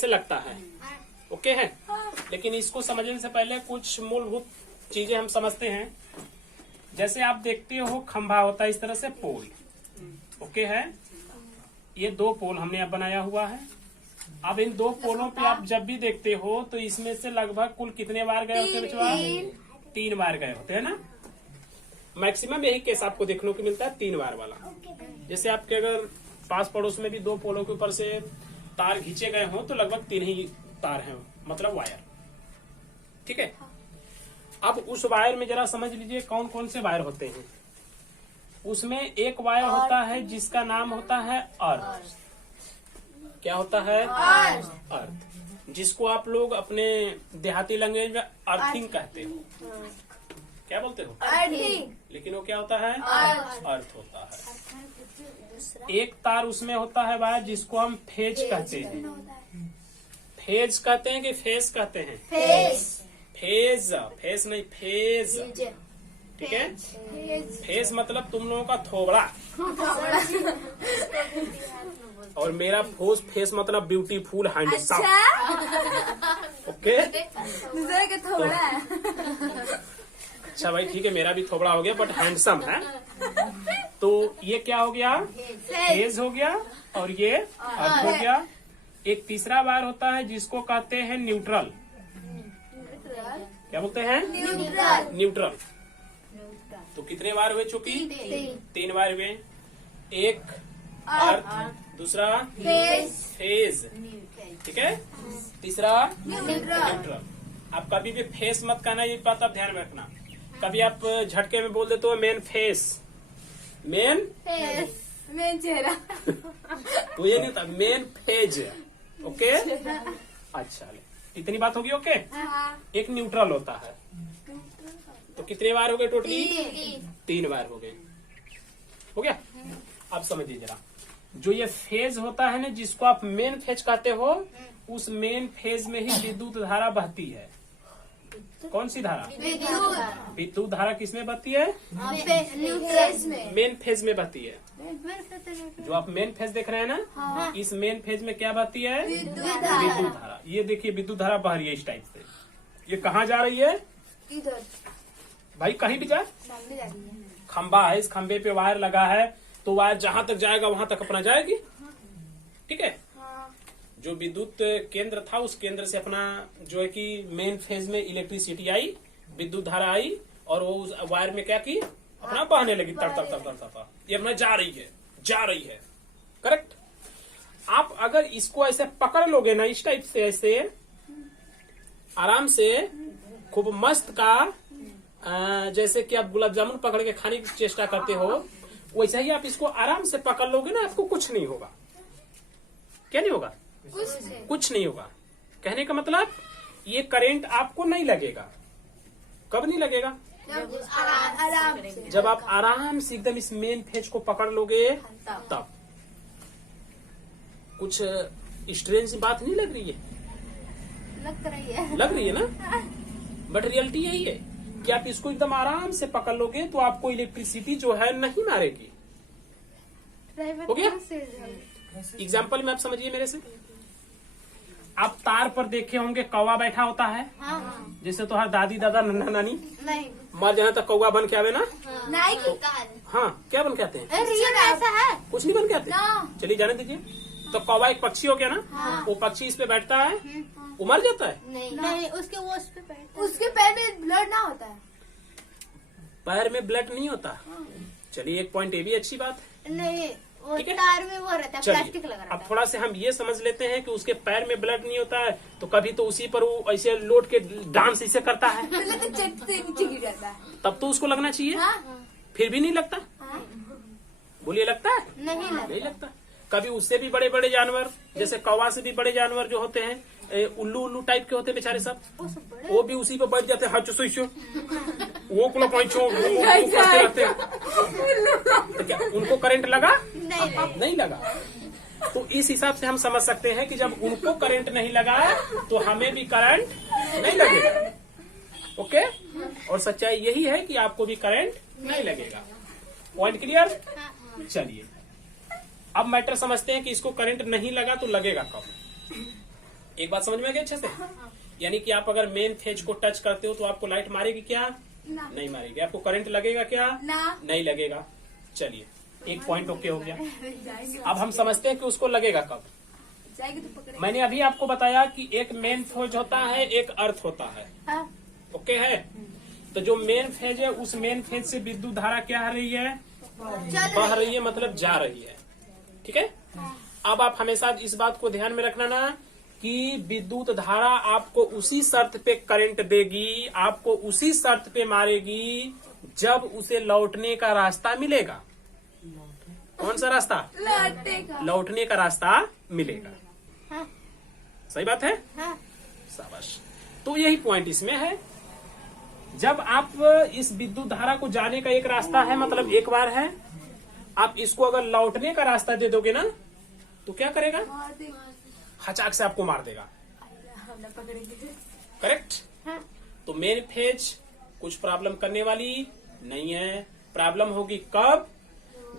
कैसे लगता है। ओके है, लेकिन इसको समझने से पहले कुछ मूलभूत चीजें हम समझते हैं। जैसे आप देखते हो खंभा होता है इस तरह से पोल। ओके है, ये 2 पोल हमने अब बनाया हुआ है। अब इन 2 पोलों पे आप जब भी देखते हो तो इसमें से लगभग कुल कितने बार गए होते हैं बचवा? 3 बार गए होते हैं ना। मैक्सिमम यही केस आपको देखने को मिलता है 3 बार वाला। जैसे आपके अगर पास पड़ोस में भी 2 पोलों के ऊपर से तार खींचे गए हों तो लगभग 3 ही तार हैं, मतलब वायर। ठीक है, अब उस वायर में जरा समझ लीजिए कौन कौन से वायर होते हैं। उसमें एक वायर होता है जिसका नाम होता है अर्थ। क्या होता है? अर्थ, जिसको आप लोग अपने देहाती लैंग्वेज में अर्थिंग कहते हो। क्या बोलते हो? अर्थिंग। लेकिन वो क्या होता है? अर्थ होता है। एक तार उसमें होता है वायर जिसको हम फेज कहते हैं। फेज कहते हैं कि फेस कहते हैं? फेज, फेस नहीं, फेज। ठीक है, फेस मतलब तुम लोगों का थोबड़ा, और मेरा फेस मतलब ब्यूटीफुल हैंडसम। ओके, अच्छा भाई ठीक है, मेरा भी थोबड़ा हो गया बट हैंडसम है। तो ये क्या हो गया? फेज हो गया, और ये अर्थ हो गया। एक तीसरा वायर होता है जिसको कहते हैं न्यूट्रल। क्या बोलते हैं? न्यूट्रल। तो कितने बार हुए चूंकि? 3 बार हुए। एक अर्थ, दूसरा फेज, ठीक है, तीसरा न्यूट्रल। आप कभी भी फेस मत कहना, ये बात आप ध्यान में रखना। कभी आप झटके में बोल देते हो मेन फेस, मेन चेहरा तो ये नहीं होता, मेन फेज। ओके, अच्छा, इतनी बात होगी। ओके, एक न्यूट्रल होता है। तो कितने बार हो गए टोटली? 3 बार हो गए। हो गया। अब समझिए जरा, जो ये फेज होता है ना, जिसको आप मेन फेज कहते हो, उस मेन फेज में ही विद्युत धारा बहती है। कौन सी धारा? विद्युत धारा किसमें बहती है? मेन फेज में बहती है। जो आप मेन फेज देख रहे हैं ना, इस मेन फेज में क्या बहती है? विद्युत धारा। ये देखिए विद्युत धारा बह रही है इस टाइप से। ये कहाँ जा रही है? इधर भाई कहीं भी जाए, सामने जा रही है। खंबा है, इस खंबे पे वायर लगा है, तो वायर जहां तक जाएगा वहां तक अपना जाएगी। ठीक है, जो विद्युत केंद्र था उस केंद्र से अपना जो है कि मेन फेज में इलेक्ट्रिसिटी आई, विद्युत धारा आई, और वो उस वायर में क्या की? अपना बहने लगी, तर तर तर तर तर। ये अपना जा रही है, जा रही है। करेक्ट। आप अगर इसको ऐसे पकड़ लोगे ना, इस टाइप से, ऐसे आराम से, खूब मस्त का, जैसे कि आप गुलाब जामुन पकड़ के खाने की चेष्टा करते हो, वैसा ही आप इसको आराम से पकड़ लोगे ना, आपको कुछ नहीं होगा। क्या नहीं होगा? कुछ नहीं होगा। कहने का मतलब ये करंट आपको नहीं लगेगा। कब नहीं लगेगा? आराम से। जब आप आराम से एकदम इस मेन फेज को पकड़ लोगे तब। कुछ स्ट्रेंज बात नहीं लग रही है? लग रही है ना, बट रियलिटी यही है कि आप इसको एकदम आराम से पकड़ लोगे तो आपको इलेक्ट्रिसिटी जो है नहीं मारेगी। हो गया? एग्जाम्पल में आप समझिए मेरे से। आप तार पर देखे होंगे कौवा बैठा होता है। जैसे तो हर दादी दादा नन्ना नानी नहीं, मर जाए तो कौवा बन के आवे ना। नहीं हाँ, क्या बन के आते हैं? ऐसा है। कुछ नहीं बन के आते। चलिए जाने दीजिए। तो कौवा एक पक्षी हो गया ना, वो पक्षी इस पे बैठता है, वो मर जाता है। नहीं, उसके पैर में ब्लड ना होता है। पैर में ब्लड नहीं होता। चलिए, एक पॉइंट ये भी अच्छी बात है। नहीं, वो ठीक है? तार में वो रहता है, प्लास्टिक चलिए, लगा रहता अब है। थोड़ा से हम ये समझ लेते हैं कि उसके पैर में ब्लड नहीं होता है, तो कभी तो उसी पर वो ऐसे लोट के डांस ऐसे करता है, मतलब तो चट से नीचे गिर जाता है। तब तो उसको लगना चाहिए। हाँ? फिर भी नहीं लगता। बोलिए, लगता है? नहीं लगता। कभी उससे भी बड़े बड़े जानवर, जैसे कौवा से भी बड़े जानवर जो होते हैं, उल्लू उल्लू टाइप के होते हैं बेचारे सब, वो भी उसी पे बैठ जाते हैं। हाचो सोचो, वो कुला पाँचो करते रहते हैं। तो क्या उनको करंट लगा? नहीं लगा। तो इस हिसाब से हम समझ सकते हैं कि जब उनको करंट नहीं लगा तो हमें भी करंट नहीं लगेगा। ओके, और सच्चाई यही है कि आपको भी करंट नहीं लगेगा। Point clear? चलिए, अब मैटर समझते हैं कि इसको करंट नहीं लगा तो लगेगा कब। एक बात समझ में आ गई अच्छे से? यानी कि आप अगर मेन फेज को टच करते हो तो आपको लाइट मारेगी क्या? ना नहीं मारेगी। आपको करंट लगेगा क्या? ना नहीं लगेगा। चलिए, एक पॉइंट ओके हो गया। अब हम समझते हैं कि उसको लगेगा कब। जाएगी तो पकड़ेगी। मैंने अभी आपको बताया कि एक मेन फेज होता है, एक अर्थ होता है। हाँ, ओके है? तो जो मेन फेज है उस मेन फेज से विद्युत धारा क्या आ रही है? चल बह रही है, मतलब जा रही है। ठीक है? अब आप हमेशा इस बात को ध्यान में रखना ना कि विद्युत धारा आपको उसी शर्त पे करंट देगी, आपको उसी शर्त पे मारेगी जब उसे लौटने का रास्ता मिलेगा। कौन सा रास्ता? लौटेगा। लौटने का रास्ता मिलेगा। हाँ, सही बात है? हाँ, शाबाश। तो यही पॉइंट इसमें है। जब आप इस विद्युत धारा को जाने का एक रास्ता है, मतलब एक बार है, आप इसको अगर लौटने का रास्ता दे दोगे ना तो क्या करेगा? मार देगा। हचाक से आपको मार देगा। हम ना पकड़ेंगे। करेक्ट? हाँ, तो मेन फेज कुछ प्रॉब्लम करने वाली नहीं है। प्रॉब्लम होगी कब?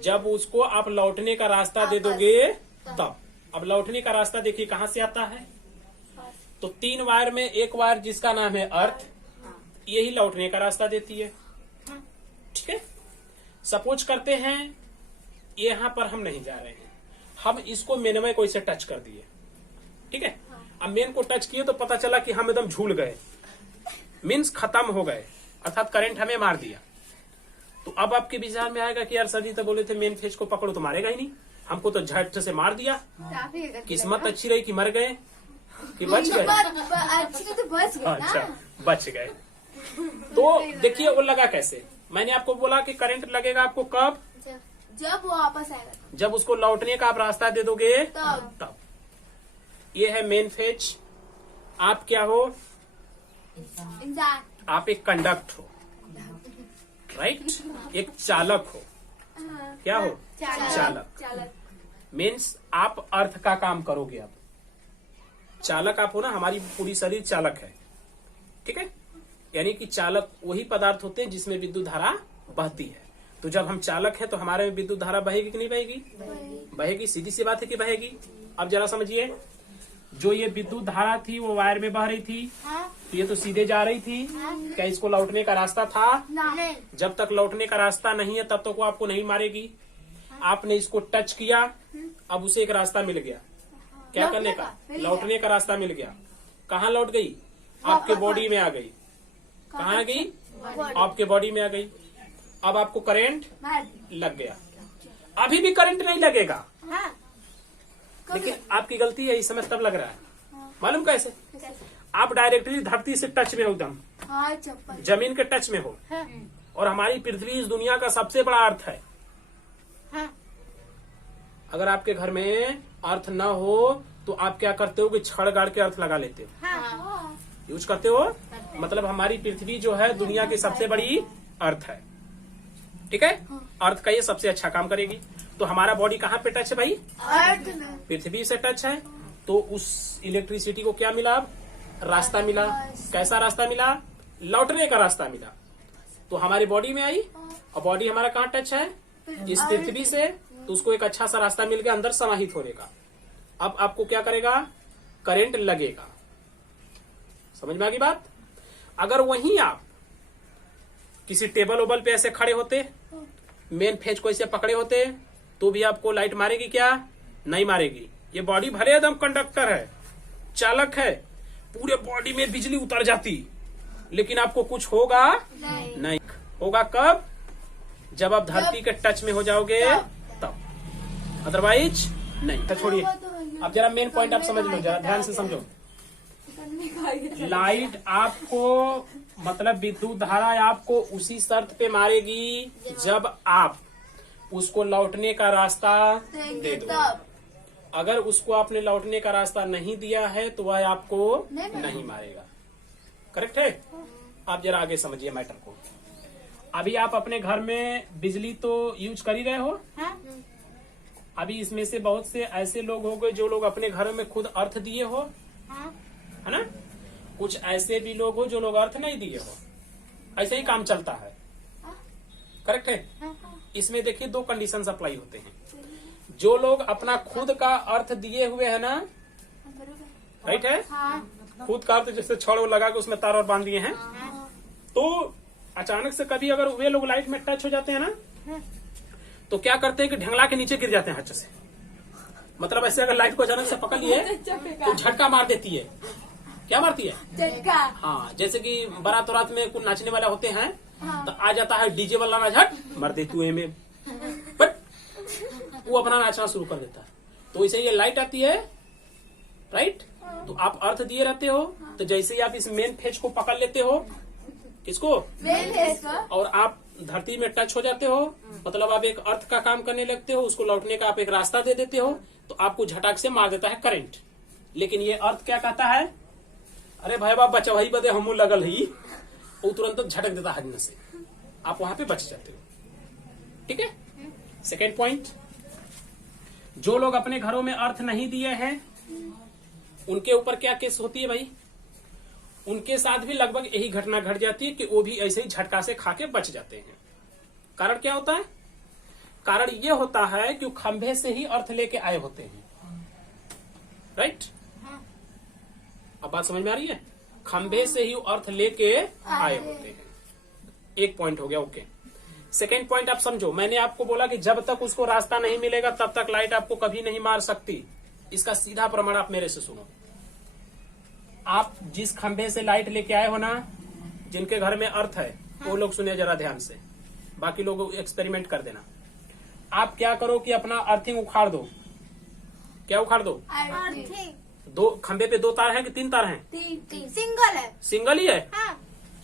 जब उसको आप लौटने का रास्ता दे दोगे तब। अब लौटने का रास्ता देखिए कहाँ से आता है। तो 3 वायर में एक वायर जिसका नाम है अर्थ, यही लौटने का रास्ता देती है। ठीक है? सपोज करते हैं यहाँ पर हम नहीं जा रहे हैं, हम इसको मेन को इसे टच कर दिए। ठीक है? अब मेन को टच किए तो पता चला कि हम एकदम झूल गए, मीन्स खत्म हो गए, अर्थात करंट हमें मार दिया। तो अब आपके विचार में आएगा कि यार सर जी तो बोले थे मेन फेज को पकड़ो तो मारेगा ही नहीं, हमको तो झट से मार दिया। काफी करके किस्मत अच्छी रही कि मर गए कि बच गए। अच्छी तो बच गए अच्छा, ना। बच गए। तो देखिए वो लगा कैसे। मैंने आपको बोला कि करंट लगेगा आपको कब? जब वो वापस आएगा जब उसको लौटने का आप रास्ता दे दोगे तब। ये है मेन फेज। आप क्या हो? इंसान। आप एक कंडक्ट हो, राइट? एक चालक हो। क्या हो? चालक। चालक। मीन्स आप अर्थ का काम करोगे। अब चालक आप हो ना, हमारी पूरी शरीर चालक है। ठीक है? यानी कि चालक वही पदार्थ होते हैं जिसमें विद्युत धारा बहती है। तो जब हम चालक हैं तो हमारे में विद्युत धारा बहेगी कि नहीं बहेगी? बहेगी। सीधी सी बात है कि बहेगी। अब जरा समझिए, जो ये विद्युत धारा थी वो वायर में बह रही थी, हाँ, तो ये तो सीधे जा रही थी। क्या इसको लौटने का रास्ता था? नहीं। जब तक लौटने का रास्ता नहीं है तब तक वो आपको नहीं मारेगी। आपने इसको टच किया, अब उसे एक रास्ता मिल गया। क्या लौटने करने का? का? मिल लौटने का रास्ता मिल गया। कहाँ लौट गई? आपके बॉडी में आ गई। कहाँ आ गई? आपके बॉडी में आ गई। अब आपको करंट मार। लग गया। अभी भी करंट नहीं लगेगा, हाँ, लेकिन आपकी गलती है, इस समय तब लग रहा है। मालूम कैसे? आप डायरेक्टली धरती से टच में हो, एकदम हाँ, चप्पल। जमीन के टच में हो। हाँ, और हमारी पृथ्वी इस दुनिया का सबसे बड़ा अर्थ है। हाँ, अगर आपके घर में अर्थ न हो तो आप क्या करते हो कि छड़ गाड़ के अर्थ लगा लेते हो, हाँ, यूज करते हो। मतलब हमारी पृथ्वी जो है दुनिया की सबसे बड़ी अर्थ है। ठीक है? अर्थ का ये सबसे अच्छा काम करेगी। तो हमारा बॉडी कहाँ पे टच है भाई? अर्थ में। पृथ्वी से टच है। तो उस इलेक्ट्रिसिटी को क्या मिला? रास्ता मिला। कैसा रास्ता मिला? लौटने का रास्ता मिला। तो हमारी बॉडी में आई, और बॉडी हमारा कहाँ टच है? इस पृथ्वी से। तो उसको एक अच्छा सा रास्ता मिल गया अंदर समाहित होने का। अब आपको क्या करेगा? करंट लगेगा। समझ में आ गई बात? अगर वहीं आप किसी टेबल ओबल पे ऐसे खड़े होते, मेन फेज को ऐसे पकड़े होते, तो भी आपको लाइट मारेगी क्या? नहीं मारेगी। ये बॉडी भले एकदम कंडक्टर है, चालक है, पूरे बॉडी में बिजली उतर जाती, लेकिन आपको कुछ होगा नहीं। होगा कब? जब आप धरती के टच में हो जाओगे तब, अदरवाइज नहीं। तो छोड़िए, अब जरा मेन पॉइंट आप समझ लो, जरा ध्यान से समझो। लाइट आपको, मतलब विद्युत धारा आपको उसी शर्त पे मारेगी जब आप उसको लौटने का रास्ता दे दो। अगर उसको आपने लौटने का रास्ता नहीं दिया है तो वह आपको नहीं मारेगा। करेक्ट है? आप जरा आगे समझिए मैटर को। अभी आप अपने घर में बिजली तो यूज कर ही रहे हो। हाँ, अभी इसमें से बहुत से ऐसे लोग हो गए जो लोग अपने घरों में खुद अर्थ दिए हो, हाँ, है ना? कुछ ऐसे भी लोग हो जो लोग अर्थ नहीं दिए हो। ऐसे ही काम चलता है। करेक्ट है? हाँ, इसमें देखिए 2 कंडीशन अप्लाई होते हैं। जो लोग अपना खुद का अर्थ दिए हुए है ना, राइट है। हाँ। खुद का अर्थ जैसे छड़ लगा के उसमें तार और बांध दिए हैं। तो अचानक से कभी अगर वे लोग लाइट में टच हो जाते हैं ना, तो क्या करते हैं कि ढंगला के नीचे गिर जाते हैं हच से। मतलब ऐसे अगर लाइट को अचानक से पकड़ लिए तो झटका मार देती है। क्या मारती है? झटका। हाँ, जैसे कि बारात वारात में कुछ नाचने वाले होते हैं, तो आ जाता है डीजे वाला ना, झट मार दे तू में, बट वो अपना नाचना शुरू कर देता है। तो इसे ये लाइट आती है, राइट। तो आप अर्थ दिए रहते हो, तो जैसे ही आप इस मेन फेज को पकड़ लेते हो, किसको? मेन फेस का। और आप धरती में टच हो जाते हो, मतलब आप एक अर्थ का काम करने लगते हो, उसको लौटने का आप एक रास्ता दे देते हो, तो आपको झटाक से मार देता है करंट। लेकिन ये अर्थ क्या कहता है? अरे भाई बाप बचा वही बदे हमू लगल ही, वो तुरंत झटक देता है से, आप वहां पे बच जाते हो। ठीक है। सेकेंड पॉइंट, जो लोग अपने घरों में अर्थ नहीं दिए हैं उनके ऊपर क्या केस होती है भाई? उनके साथ भी लगभग यही घटना घट जाती है कि वो भी ऐसे ही झटका से खा के बच जाते हैं। कारण क्या होता है? कारण ये होता है कि वो खंभे से ही अर्थ लेके आए होते हैं, राइट। अब बात समझ में आ रही है? खंभे से ही अर्थ लेके आए होते हैं। एक पॉइंट हो गया, ओके। सेकेंड पॉइंट आप समझो, मैंने आपको बोला कि जब तक उसको रास्ता नहीं मिलेगा तब तक लाइट आपको कभी नहीं मार सकती। इसका सीधा प्रमाण आप मेरे से सुनो। आप जिस खंभे से लाइट लेके आए हो ना, जिनके घर में अर्थ है, वो लोग सुने जरा ध्यान से, बाकी लोग एक्सपेरिमेंट कर देना। आप क्या करो कि अपना अर्थिंग उखाड़ दो। क्या उखाड़ दो? दो खंभे पे 2 तार हैं कि 3 तार हैं? 3 सिंगल है। सिंगल ही है। हाँ।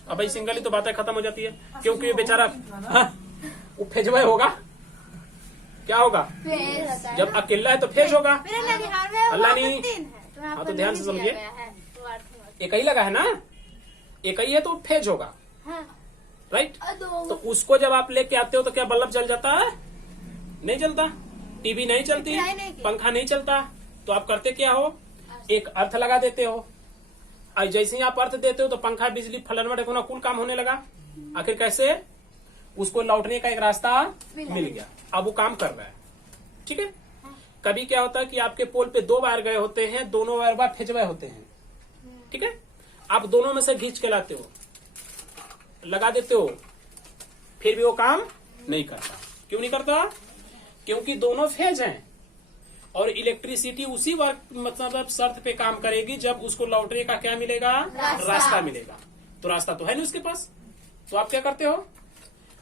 अब भाई सिंगल ही तो बातें खत्म हो जाती है, क्योंकि ये बेचारा वो फेजवे होगा। क्या होगा? फेस। जब अकेला है तो फेज होगा। मेरे ननिहाल में अल्लाह वहाँ पे नहीं। 3 है। हाँ, तो ध्यान से समझिए। दिया गया है। एक ही लगा है ना, एक ही है तो फेज होगा, हाँ। राइट। दो। तो उसको जब आप लेके आते हो तो क्या बल्ब जल जाता है? नहीं जलता। टीवी नहीं चलती, नहीं की। पंखा नहीं चलता। तो आप करते क्या हो? एक अर्थ लगा देते हो। और जैसे ही आप अर्थ देते हो तो पंखा, बिजली, फलनवा ढेकुना कुल काम होने लगा। आखिर कैसे? उसको लौटने का एक रास्ता मिल गया, अब वो काम कर रहा है। ठीक है। कभी क्या होता है कि आपके पोल पे 2 वायर गए होते हैं, दोनों वायर बार फेजवे होते हैं। ठीक है। आप दोनों में से खींच के लाते हो, लगा देते हो, फिर भी वो काम नहीं करता। क्यों नहीं करता? क्योंकि दोनों फेज हैं और इलेक्ट्रिसिटी उसी वक्त मतलब शर्त पे काम करेगी जब उसको लौटने का क्या मिलेगा? रास्ता मिलेगा। तो रास्ता तो है नहीं उसके पास, तो आप क्या करते हो?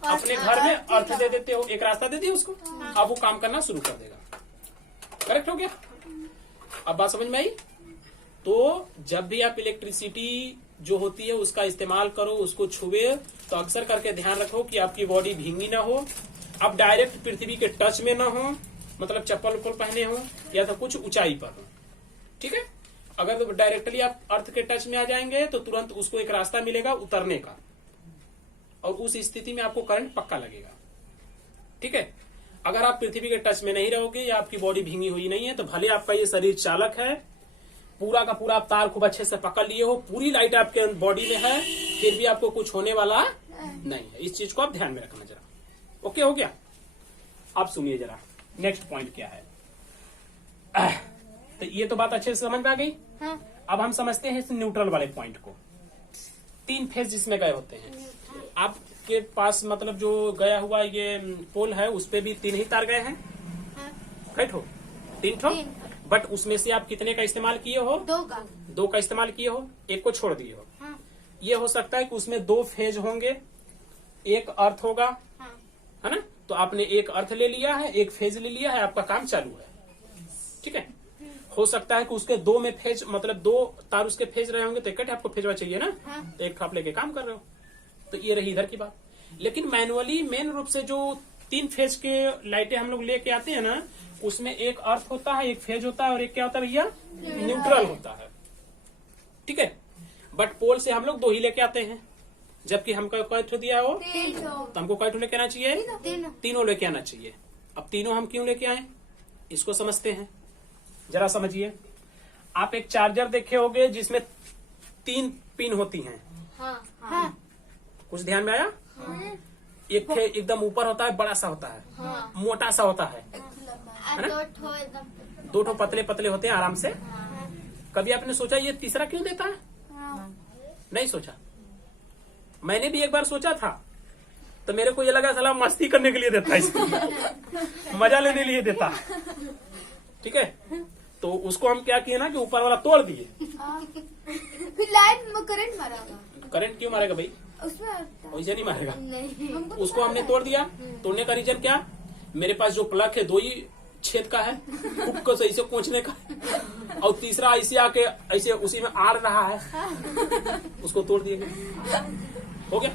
अपने घर में अर्थ दे देते हो, एक रास्ता दे दिया उसको, अब वो काम करना शुरू कर देगा। करेक्ट हो गया? अब बात समझ में आई? तो जब भी आप इलेक्ट्रिसिटी जो होती है उसका इस्तेमाल करो, उसको छुए, तो अक्सर करके ध्यान रखो कि आपकी बॉडी भींगी ना हो, आप डायरेक्ट पृथ्वी के टच में ना हो, मतलब चप्पल उप्पल पहने हो या तो कुछ ऊंचाई पर हो। ठीक है। अगर तो डायरेक्टली आप अर्थ के टच में आ जाएंगे तो तुरंत उसको एक रास्ता मिलेगा उतरने का, और उस स्थिति में आपको करंट पक्का लगेगा। ठीक है। अगर आप पृथ्वी के टच में नहीं रहोगे या आपकी बॉडी भींगी हुई नहीं है, तो भले आपका ये शरीर चालक है, पूरा का पूरा आप तार खूब अच्छे से पकड़ लिए हो, पूरी लाइट आपके बॉडी में है, फिर भी आपको कुछ होने वाला नहीं है। इस चीज को आप ध्यान में रखना जरा। ओके हो गया? आप सुनिए जरा, नेक्स्ट पॉइंट क्या है। तो ये तो बात अच्छे से समझ में आ गई। हाँ। अब हम समझते हैं इस न्यूट्रल वाले पॉइंट को। 3 फेज जिसमें गए होते हैं, आपके पास मतलब जो गया हुआ ये पोल है उस पे भी 3 ही तार गए हैं, राइट हो? 3 ठो। बट उसमें से आप कितने का इस्तेमाल किए हो? 2 का इस्तेमाल किए हो, एक को छोड़ दिए हो। हाँ। ये हो सकता है कि उसमें 2 फेज होंगे, एक अर्थ होगा, हाँ। है ना। तो आपने एक अर्थ ले लिया है, एक फेज ले लिया है, आपका काम चालू है। ठीक है। हो सकता है कि उसके 2 में फेज, मतलब 2 तार उसके फेज रहे होंगे, तो इकट्ठे आपको फेजवा चाहिए ना। हाँ। तो एक आप लेके काम कर रहे हो, तो ये रही इधर की बात। लेकिन मैनुअली मेन रूप से जो 3 फेज के लाइटें हम लोग लेके आते हैं ना, उसमें एक अर्थ होता है, एक फेज होता है, और एक क्या होता है भैया? न्यूट्रल होता है। ठीक है। बट पोल से हम लोग 2 ही लेके आते हैं, जबकि हमको कै दिया हो, तो हमको कै लेके आना चाहिए? 3 लेके आना चाहिए। अब 3 हम क्यों लेके आए, इसको समझते हैं जरा। समझिए, आप एक चार्जर देखे होंगे जिसमें 3 पिन होती हैं। हाँ। कुछ ध्यान में आया? एक एकदम ऊपर होता है, बड़ा सा होता है, मोटा सा होता है ना। 2 ठो पतले पतले होते हैं, आराम से कभी आपने सोचा ये तीसरा क्यों देता है? नहीं सोचा। मैंने भी एक बार सोचा था, तो मेरे को ये लगा साला मस्ती करने के लिए देता है इसको, मजा लेने के लिए देता। ठीक है, तो उसको हम क्या किए ना कि ऊपर वाला तोड़ दिए। फिर लाइट में करंट मारेगा। करंट क्यों मारेगा भाई? उसमें वैसे नहीं मारेगा। नहीं, उसको हमने तोड़ दिया। तोड़ने का रीजन क्या? मेरे पास जो प्लग है 2 ही छेद का है, हुक को सही से पहुंचने का, और तीसरा ऐसे आके ऐसे उसी में आड़ रहा है, उसको तोड़ दिए। हो गया।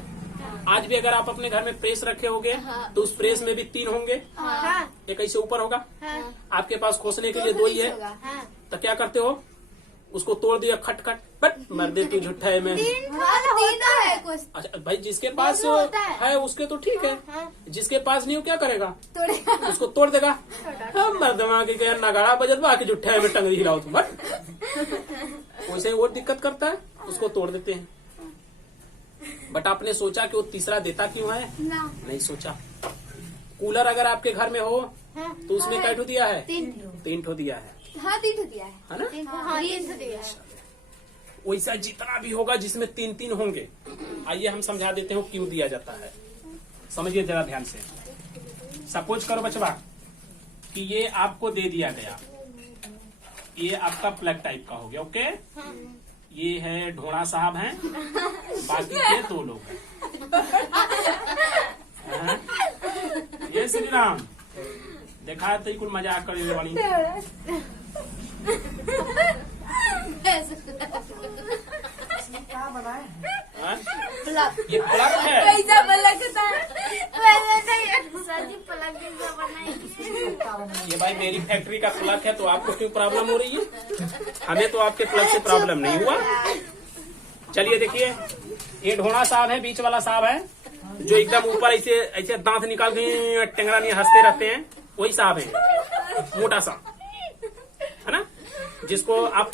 आज भी अगर आप अपने घर में प्रेस रखे होंगे तो उस प्रेस में भी 3 होंगे, एक ऐसे ऊपर होगा। आपके पास खोसने के लिए 2 ही है, तो क्या करते हो? उसको तोड़ दिया, खट खट बट मर दे तू झूठा है मैं। अच्छा भाई, जिसके पास है उसके तो ठीक है, जिसके पास नहीं हो क्या करेगा? उसको तोड़ देगा। मर्दमा के क्या नगाड़ा बजत बाकी झूठा है में टंगरी हिलाओ तुम, वैसे ही वो दिक्कत करता है, उसको तोड़ देते हैं। बट आपने सोचा कि वो तीसरा देता क्यों है? नहीं सोचा। कूलर अगर आपके घर में हो तो उसमें कै ठो दिया है? 3 ठो दिया है। हाँ, 3 ठो दिया है ना? 3 ठो दिया है। वैसा जितना भी होगा जिसमें 3 होंगे, आइए हम समझा देते हैं क्यों दिया जाता है। समझिए जरा ध्यान से। सपोज करो बचवा कि ये आपको दे दिया गया, ये आपका प्लग टाइप का हो गया। ओके, ये है ढोणा साहब हैं, बाकी के 2 लोग हैं। ये श्री राम देखा तो कुल मजाक करने वाली। क्या बनाए? ये प्लग है। कैसा पलक था? सजी पलक कैसा बनाई? ये भाई मेरी फैक्ट्री का प्लग है, तो आपको क्यों प्रॉब्लम हो रही है? हमें तो आपके प्लग से प्रॉब्लम नहीं हुआ। चलिए देखिए, ये ढोणा साहब है, बीच वाला साहब है, जो एकदम ऊपर ऐसे ऐसे दांत निकाल के टेंगरा नहीं हंसते रहते हैं, वही साहब है, मोटा सा, है ना, जिसको आप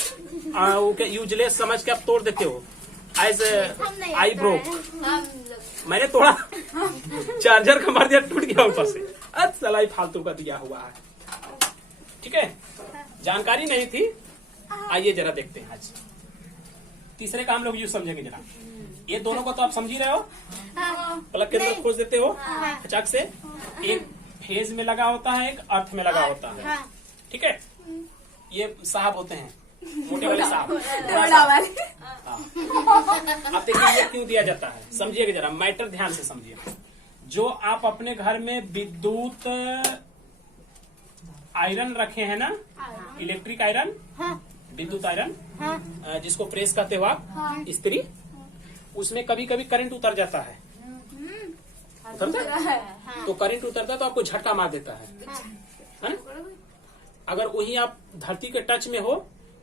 यूजलेस समझ के आप तोड़ देते हो एज आई ब्रोक। मैंने तोड़ा, चार्जर का मार दिया, टूट गया ऊपर से। सलाई फालतू का दिया हुआ है। ठीक है, जानकारी नहीं थी। आइए जरा देखते हैं आज तीसरे का हम लोग यूज समझेंगे जरा। ये दोनों को तो आप समझ ही रहे हो, प्लग के अंदर खोज देते हो अचाक से। एक फेज में लगा होता है, एक अर्थ में लगा होता है। ठीक है, ये साहब होते हैं, मोटे वाले साहब। अब देखिए ये क्यों दिया जाता है, समझिएगा जरा, मैटर ध्यान से समझिए। जो आप अपने घर में विद्युत आयरन रखे हैं ना, इलेक्ट्रिक आयरन, विद्युत आयरन, जिसको प्रेस कहते हो आप, इस्त्री, उसमें कभी कभी करंट उतर जाता है। उतरता है? तो करंट उतरता है तो आपको झटका मार देता है ना? अगर वही आप धरती के टच में हो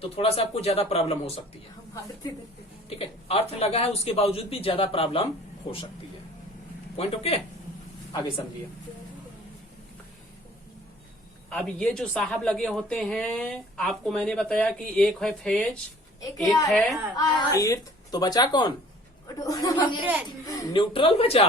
तो थोड़ा सा आपको ज्यादा प्रॉब्लम हो सकती है। ठीक है, अर्थ लगा है उसके बावजूद भी ज्यादा प्रॉब्लम हो सकती है। पॉइंट ओके, आगे समझिए। अब ये जो साहब लगे होते हैं, आपको मैंने बताया कि एक है फेज, एक है अर्थ, तो बचा कौन? न्यूट्रल बचा।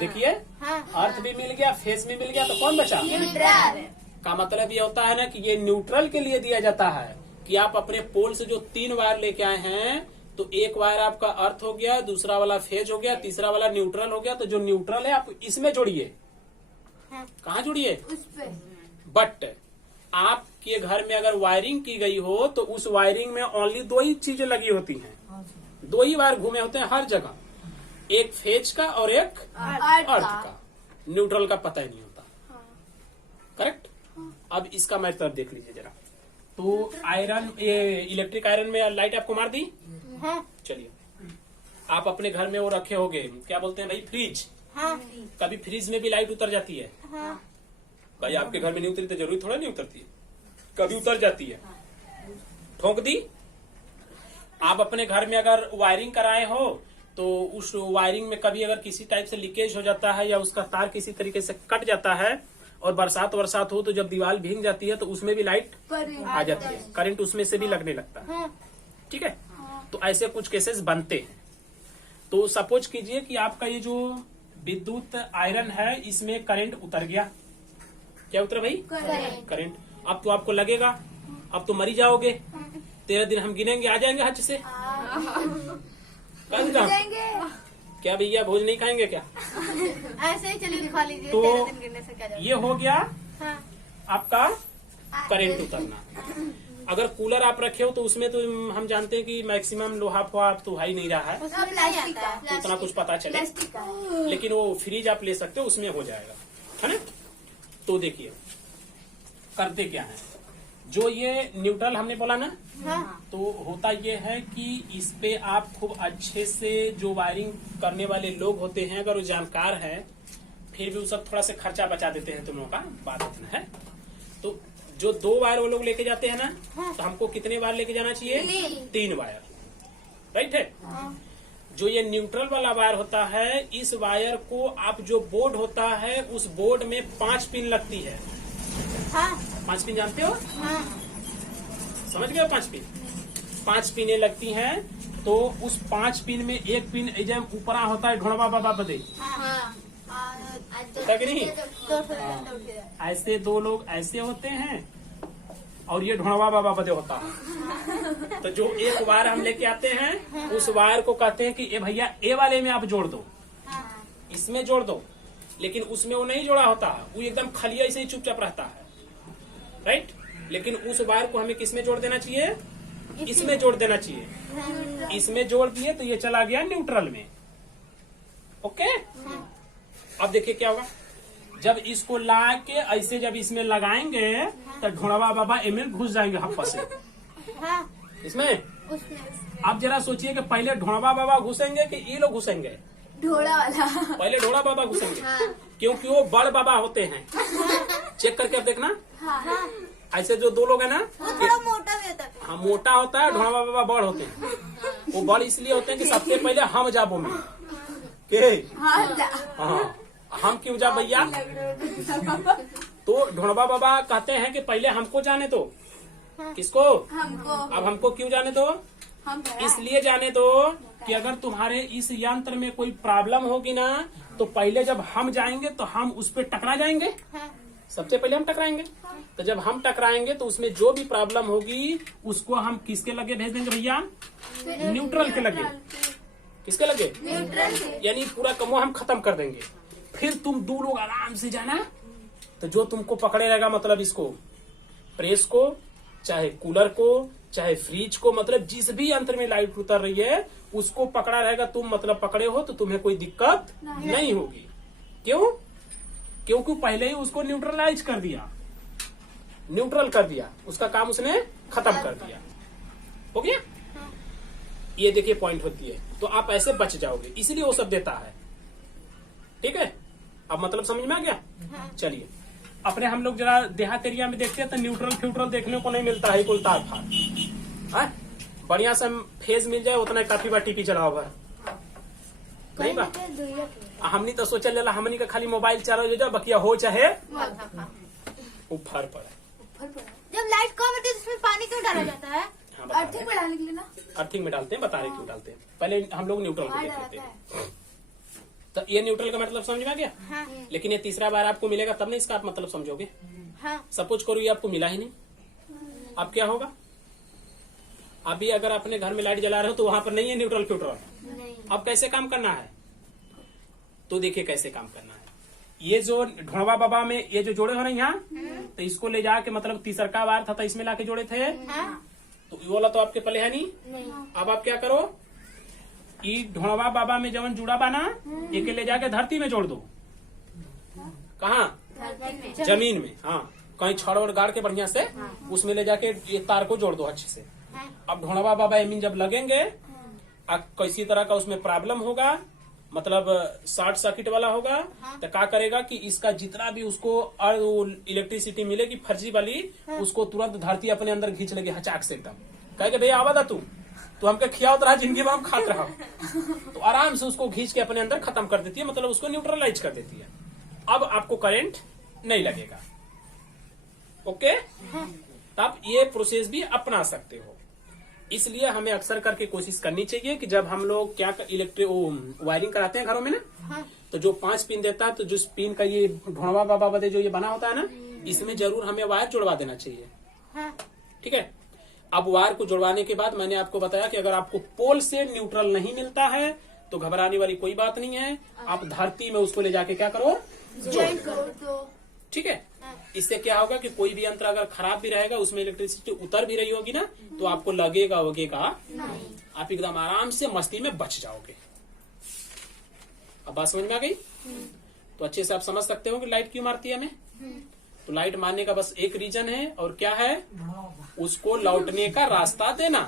देखिए, अर्थ भी मिल गया, फेज भी मिल गया, तो कौन बचा? न्यूट्रल। का मतलब ये होता है ना कि ये न्यूट्रल के लिए दिया जाता है कि आप अपने पोल से जो 3 वायर लेके आए हैं, तो एक वायर आपका अर्थ हो गया, दूसरा वाला फेज हो गया, तीसरा वाला न्यूट्रल हो गया। तो जो न्यूट्रल है आप इसमें जोड़िए। कहाँ जोड़िए? उस पे। बट आपके घर में अगर वायरिंग की गई हो तो उस वायरिंग में ओनली 2 ही चीजें लगी होती हैं, 2 ही वायर घूमे होते हैं हर जगह, एक फेज का और एक अर्थ का। न्यूट्रल का पता ही नहीं होता। करेक्ट। अब इसका मैथड देख लीजिए जरा। तो आयरन, ये इलेक्ट्रिक आयरन में लाइट आपको मार दी। चलिए, आप अपने घर में वो रखे होगे, क्या बोलते हैं भाई, फ्रिज। कभी फ्रिज में भी लाइट उतर जाती है। भाई आपके घर में नहीं उतरी तो जरूरी थोड़ा नहीं उतरती है, कभी उतर जाती है। ठोक दी। आप अपने घर में अगर वायरिंग कराए हो तो उस वायरिंग में कभी अगर किसी टाइप से लीकेज हो जाता है या उसका तार किसी तरीके से कट जाता है और बरसात हो तो जब दीवार भीग जाती है तो उसमें भी लाइट आ जाती है, करंट उसमें से भी लगने लगता है। ठीक है, तो ऐसे कुछ केसेस बनते हैं। तो सपोज कीजिए कि आपका ये जो विद्युत आयरन है इसमें करंट उतर गया। क्या उतरा भाई? करंट। अब तो आपको लगेगा, अब तो मरी जाओगे। 13 दिन हम गिनेंगे, आ जाएंगे हज से। कल का क्या भैया भोज नहीं खाएंगे क्या? ऐसे ही चलिए दिखा लीजिए। तो 13 दिन गिनने से क्या जाएगा? ये हो गया हाँ। आपका करंट उतरना। अगर कूलर आप रखे हो तो उसमें तो हम जानते हैं कि मैक्सिमम लोहा फोहा आप तो ही नहीं रहा है, उसमें प्लास्टिक का तो उतना कुछ पता चले। प्लास्टिक का। लेकिन वो फ्रिज आप ले सकते हो, उसमें हो जाएगा, है ना। तो देखिए करते क्या है, जो ये न्यूट्रल हमने बोला ना, हाँ। तो होता ये है कि इस पे आप खूब अच्छे से जो वायरिंग करने वाले लोग होते हैं, अगर वो जानकार हैं, फिर भी वो सब थोड़ा सा खर्चा बचा देते हैं तुम लोगों का, बात इतना है। तो जो 2 वायर वो लोग लेके जाते हैं ना, तो हमको कितने वायर लेके जाना चाहिए? 3 वायर, राइट है। जो ये न्यूट्रल वाला वायर होता है, इस वायर को आप जो बोर्ड होता है उस बोर्ड में 5 पिन लगती है। हाँ। 5 पिन जानते हो? हाँ। समझ गए हो? 5 पिन, 5 पिने लगती हैं। तो उस 5 पिन में एक पिन जब ऊपरा होता है ढोड़वा बाबा बदे, हाँ। तक नहीं। तो ऐसे 2 लोग ऐसे होते हैं और ये ढोड़वा बाबा बदे होता है। तो जो एक वायर हम लेके आते हैं, उस वायर को कहते हैं कि ए भैया ए वाले में आप जोड़ दो, इसमें जोड़ दो। लेकिन उसमें वो नहीं जोड़ा होता, वो एकदम खलिया ऐसे ही चुपचाप रहता है, राइट। लेकिन उस वायर को हमें किसमें जोड़ देना चाहिए? इसमें जोड़ देना चाहिए। इसमें जोड़ दिए तो ये चला गया न्यूट्रल में। ओके। अब देखिए क्या होगा, जब इसको ला के ऐसे जब इसमें लगाएंगे तो ढोड़वा बाबा इनमें घुस जाएंगे हफ्पा से इसमें। अब जरा सोचिए कि पहले ढोड़वा बाबा घुसेंगे कि ये लोग घुसेंगे? ढोड़ा वाला। पहले ढोड़ा बाबा घुसेंगे, क्योंकि वो बड़ बाबा होते हैं। चेक करके अब देखना, ऐसे जो 2 लोग है ना, वो थोड़ा मोटा भी होता है। हाँ मोटा होता है, ढोड़ा बाबा बड़ होते हैं। वो बड़ इसलिए होते हैं कि सबसे पहले हम जाबो में के, हाँ हम क्यों जा भैया। तो ढोड़वा बाबा कहते हैं कि पहले हमको जाने दो। किसको? हमको। अब हमको क्यों जाने दो? इसलिए जाने दो कि अगर तुम्हारे इस यंत्र में कोई प्रॉब्लम होगी ना, तो पहले जब हम जाएंगे तो हम उस पर टकरा जाएंगे। सबसे पहले हम टकराएंगे। तो जब हम टकराएंगे तो उसमें जो भी प्रॉब्लम होगी उसको हम किसके लगे भेज देंगे भैया? न्यूट्रल के लगे। किसके लगे? न्यूट्रल। यानी पूरा कमवा हम खत्म कर देंगे। फिर तुम 2 लोग आराम से जाना। तो जो तुमको पकड़े रहेगा, मतलब इसको प्रेस को, चाहे कूलर को, चाहे फ्रिज को, मतलब जिस भी यंत्र में लाइट उतर रही है उसको पकड़ा रहेगा। तुम मतलब पकड़े हो तो तुम्हें कोई दिक्कत नहीं होगी। क्यों? क्योंकि पहले ही उसको न्यूट्रलाइज कर दिया, न्यूट्रल कर दिया, उसका काम उसने खत्म कर दिया। हो गया? ये देखिए पॉइंट होती है। तो आप ऐसे बच जाओगे, इसीलिए वो सब देता है। ठीक है, अब मतलब समझ में आ गया? चलिए, अपने हम लोग जरा देहात एरिया में देखते हैं तो न्यूट्रल फ्यूट्रल देखने को नहीं मिलता है, कोई तार फार। बढ़िया से फेज मिल जाए उतना काफी बार टीपी चलाओ भर नहीं बा। हमनी तो सोचा लेला हमनी का खाली मोबाइल चला जा बकिया हो चाहे ऊपर पड़ा। जब लाइट कम होती है तो उसमें पानी क्यों डाला जाता है? हाँ, बता अर्थिंग में डालने के लिए ना। अर्थिंग में डालते हैं, बता रहे क्यों डालते हैं। पहले हम लोग न्यूट्रल को देख लेते हैं। तो ये न्यूट्रल का मतलब समझ में आ गया। हाँ। लेकिन ये तीसरा बार आपको मिलेगा तब नहीं इसका आप मतलब समझोगे। हाँ। सपोज करो ये आपको मिला ही नहीं, अब क्या होगा? अभी अगर अपने घर में लाइट जला रहे हो तो वहां पर नहीं है न्यूट्रल फ्यूट्रल, अब कैसे काम करना है? तो देखिए कैसे काम करना है। ये जो ढोड़वा बाबा में ये जो जोड़े हो ना यहाँ, तो इसको ले जाके मतलब तीसरा का वार था तो इसमें लाके जोड़े थे। तो ये वाला तो आपके पले है नहीं। अब आप क्या करो, ये ढोड़वा बाबा में जवन जुड़ा बाना एक ले जाके धरती में जोड़ दो। कहाँ? जमीन में। हाँ, कहीं छड़ वड़ गाड़ के बढ़िया से उसमें ले जाके ये तार को जोड़ दो अच्छे से। अब ढोड़वा बाबा एमिन जब लगेंगे, किसी तरह का उसमें प्रॉब्लम होगा, मतलब शॉर्ट सर्किट वाला होगा, तो क्या करेगा कि इसका जितना भी उसको इलेक्ट्रिसिटी मिलेगी फर्जी वाली, उसको तुरंत धरती अपने अंदर खींच लेगी हचाक से एकदम। कहेगा भैया आवा था तू हमके खियावत रहा, जिंदगी में हम खात रहा। तो आराम से उसको खींच के अपने अंदर खत्म कर देती है, मतलब उसको न्यूट्रलाइज कर देती है। अब आपको करंट नहीं लगेगा। ओके, आप ये प्रोसेस भी अपना सकते हो। इसलिए हमें अक्सर करके कोशिश करनी चाहिए कि जब हम लोग क्या इलेक्ट्रिक वायरिंग कराते हैं घरों में ना, तो जो 5 पिन देता है, तो जो पिन का ये ढोड़वा बाबा बदे जो ये बना होता है ना, इसमें जरूर हमें वायर जुड़वा देना चाहिए। ठीक है। अब वायर को जुड़वाने के बाद मैंने आपको बताया कि अगर आपको पोल से न्यूट्रल नहीं मिलता है तो घबराने वाली कोई बात नहीं है। आप धरती में उसको ले जाके क्या करो, ज्वाइन करो तो ठीक है। इससे क्या होगा कि कोई भी यंत्र अगर खराब भी रहेगा, उसमें इलेक्ट्रिसिटी उतर भी रही होगी ना, तो आपको लगेगा नहीं। आप एकदम आराम से मस्ती में बच जाओगे। अब बात समझ में आ गई? तो अच्छे से आप समझ सकते हो कि लाइट क्यों मारती है हमें। तो लाइट मारने का बस एक रीजन है, और क्या है, उसको लौटने का रास्ता देना।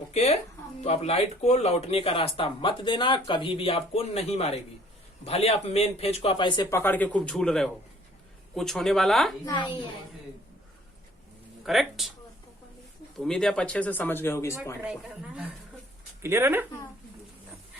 ओके, तो आप लाइट को लौटने का रास्ता मत देना, कभी भी आपको नहीं मारेगी। भले आप मेन फेज को आप ऐसे पकड़ के खूब झूल रहे हो, कुछ होने वाला नहीं है। करेक्ट। तो उम्मीद है आप अच्छे से समझ गए होगे इस पॉइंट को। क्लियर है ना?